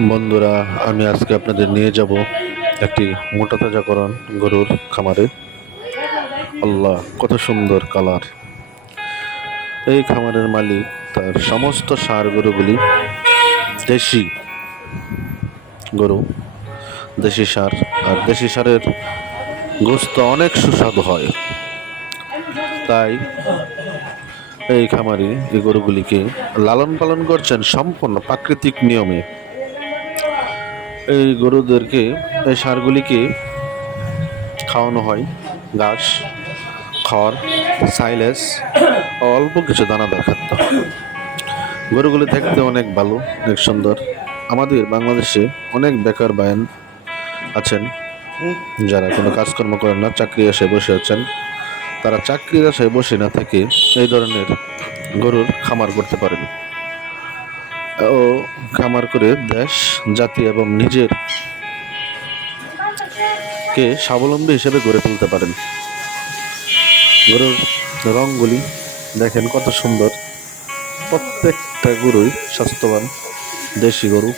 বন্ধুরা, আমি আজকে আপনাদের নিয়ে যাব একটি মোটা তাজাকরণ গরুর খামারে। আল্লাহ, কত সুন্দর কালার! এই খামারের মালিক তার সমস্ত ষাঁড় গরুগুলি দেশি গরু, দেশি ষাঁড়। আর দেশি ষাঁড়ের গোস্ত অনেক সুস্বাদু হয়। তাই এই খামারি এই গরুগুলিকে লালন পালন করছেন সম্পূর্ণ প্রাকৃতিক নিয়মে। এই গরুদেরকে, এই ষাঁড়গুলিকে খাওয়ানো হয় ঘাস, খড়, সাইলেজ, অল্প কিছু দানাদার খাদ্য। গরুগুলি দেখতে অনেক ভালো, অনেক সুন্দর। আমাদের বাংলাদেশে অনেক বেকার বায়ান আছেন যারা কোনো কাজকর্ম করেন না, চাকরি আশায় বসে আছেন। তারা চাকরির আশায় বসে না থেকে এই ধরনের গরুর খামার করতে পারেন ও খামার করে দেশ, জাতি এবং নিজের কে স্বাবলম্বী হিসেবে গড়ে তুলতে পারেন। গরুর রঙগুলি দেখেন কত সুন্দর। প্রত্যেকটা গরুই স্বাস্থ্যবান দেশি গরু।